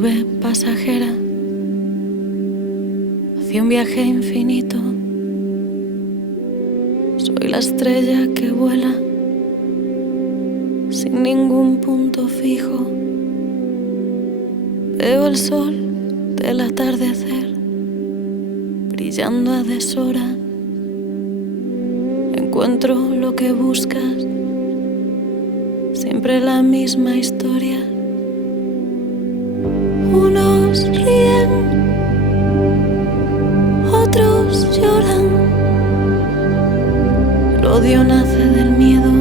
nube pasajera hacia un viaje infinito. Soy la estrella que vuela sin ningún punto fijo. Veo el sol del atardecer brillando a deshora. Encuentro lo que buscas, siempre la misma historia. Unos ríen, otros lloran. El odio nace del miedo,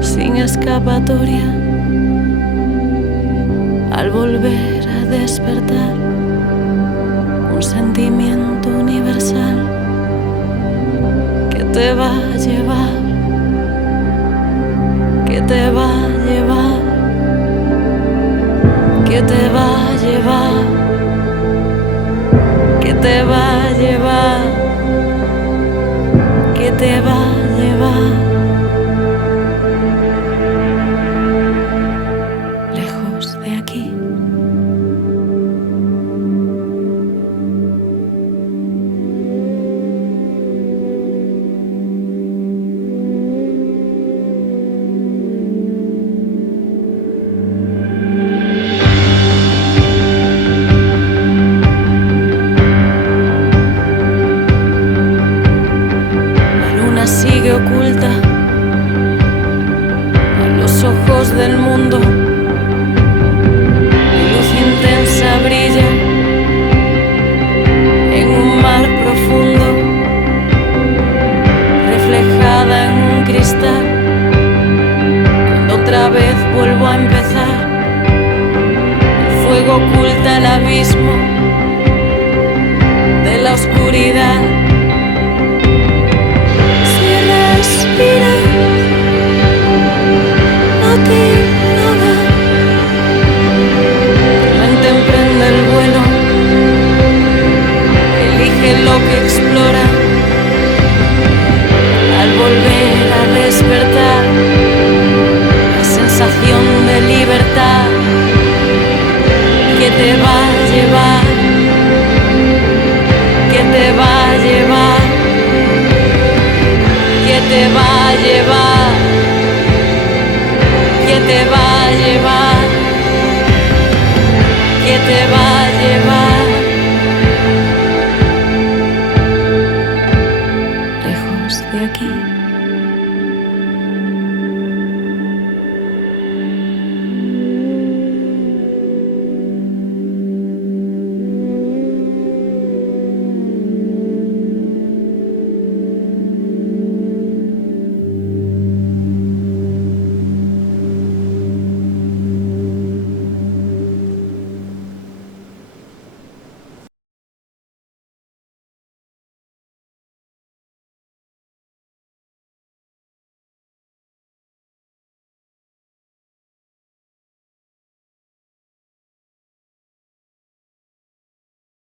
sin escapatoria. Al volver a despertar, un sentimiento universal que te va a llevar, que te va a llevar, que te va a llevar, que te va a llevar, que te va a llevar lejos de aquí. Sigue oculta a los ojos del mundo. Mi luz intensa brilla en un mar profundo, reflejada en un cristal. Cuando otra vez vuelvo a empezar, el fuego oculta el abismo de la oscuridad. Respira, no te ignora. Tu mente emprende el vuelo, elige lo que explora. Al volver a despertar, la sensación de libertad que te va a llevar, que te va a llevar, que te va a llevar, que te va